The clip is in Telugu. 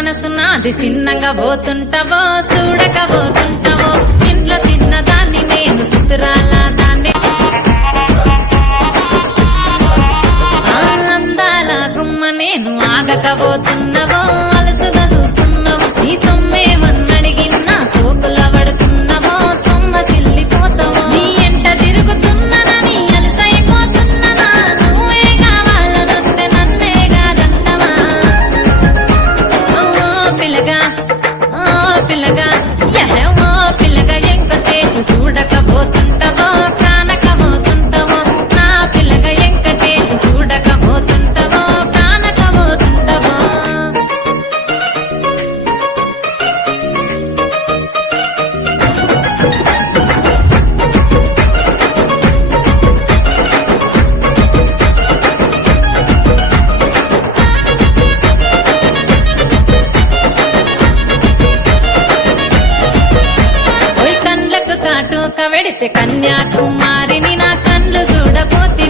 మనసు నాది చిన్నగా పోతుంటావో చూడకపోతుంటావో ఇంట్లో చిన్నదాన్ని నేను సుతురాల దాన్ని అందాల గుమ్మ నేను ఆగకపోతున్నావో అలసుగా చూస్తున్నావో నీ సొమ్మేమన్నడిగిన్నా సోకుల పడుతున్నావో సొమ్మ సిల్లిపోతావో నీ ఎంట తిరుగుతున్నానని అలసైపోతున్నానా నువ్వే కావాలనొస్తే నన్నే కాదంటవా పిల్లగా పిల్లగా ఎహో పిల్లగా ఎంకటేచు చూడకపోతుంటావో కానకపోతుంటావో నా పిల్లగా ఎంకటేచు చూడకపోతుంటావో కానకపోతుంటావో ఓయ్ కండ్లకు కాటుక వెడితే కన్యాకుమారిని నా కళ్ళు చూడపోతి